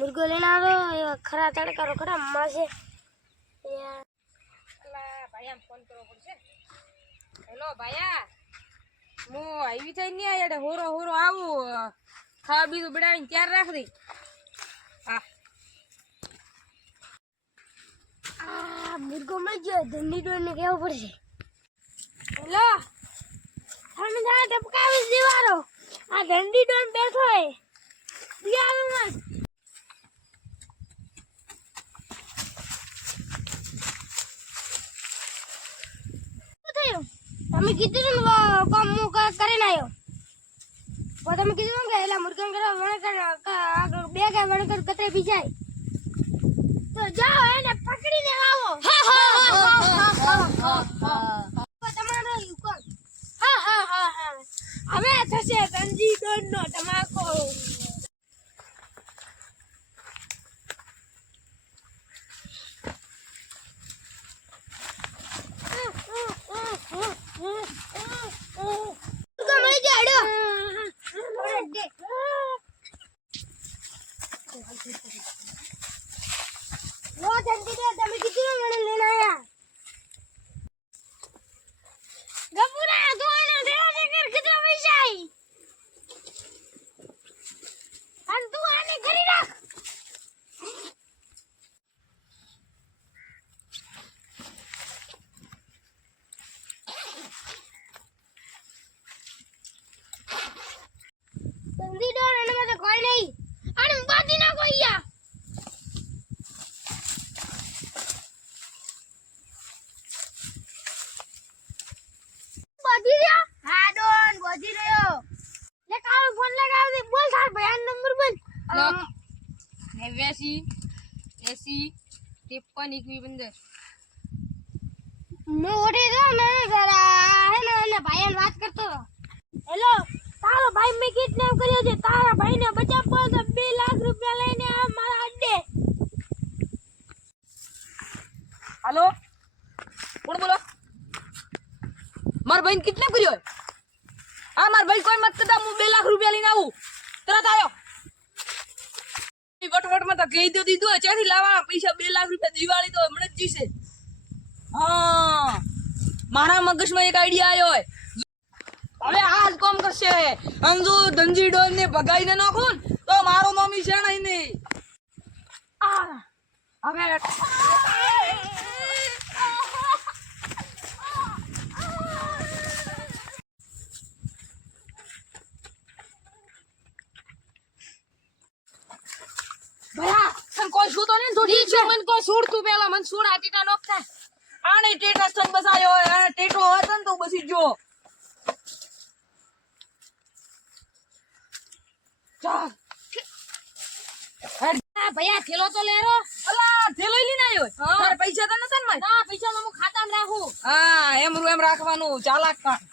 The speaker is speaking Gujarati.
મુર્ગો લઈને આવ્યો એવા ખરા તડકારો ખરા માસે ભાઈ ફોન કરવો પડશે. હેલો ભાયા. હું આવી થઈ ને યાર હોરો હોરો આવું ખાવા બીજું બનાવીને ત્યાર રાખ દઈ હા. આ મુર્ગો મળી ગયો ધંધી ડોરને કેવું પડશે? હેલો. તમે ત્યાં ટપકાવી દીવારો આ ધંધી ડોન બેઠો હે બિયારમાં શું થયું તમે કીધું ને કામ હું ક- કરીને આવ્યો પણ તમે કીધું કે એલા મુર્ગન કરો વણકર બે ગાય વણકર કતરે બીજાય. તો જાઓ એને પકડીને આવો તમારો હા હા હા હા. હવે થશે ગંજી ડોન નો તમાકો ધનજી ડોન તમે કીધું ને મને લઈને આયા? ગપુરા એનો દેવા દે કોઈ નહીં અને બાંધી ના કોઈ બાંધી રહ્યા હા ડોન બાંધી રહ્યો લે કાલ ફોન લગાવ દે બોલ તાર ભયાન નંબર બોલ લખ. નેવ્યાસી એસી ત્રેપન એકવી પંદર મેં ઓઢી દો ને જરા હે ને ભાઈ ભાઈને વાત કરતો હેલો તારો ભાઈ મેં કિડનેપ કર્યો છે તારા ભાઈને બચાવવો તો બે લાખ રૂપિયા લઈને આ મારા અડ્ડે હાલો? કોણ બોલો? મારા ભાઈ કિડનેપ કર્યો આ મારા ભાઈ કોઈ મત કરતા હું બે લાખ રૂપિયા લઈને આવું. તરત આવ્યો તો કહી દો દીધું ક્યાંથી લાવવાના પૈસા, બે લાખ રૂપિયા દિવાળી તો હમણાં જ જીશે. હા. મારા મગજમાં એક આઈડિયા આવ્યો હોય. હવે જ કામ કરશે. અંજુ ધનજી ડોલ ને ભગાઈને નાખો તો મારો મમ્મી છે નહીં. હવે ભયા તને કોઈ શું તો નહીં થોડી છે? મને કોઈ છોડ તું પેલા મને છોડ આ ટીટા નોક થાય. આને ટેટા સ્તન બસાયો આને ટેટો હતો ને તો બસી જો ચાલ આ ભૈયા થેલો તો લેરો અલા થેલો લઈને આવ્યો તારે પૈસા તો નતા ને ના પૈસા તો હું ખાતામાં રાખું. હા એમ રૂ એમ રાખવાનું ચાલાક કાઢ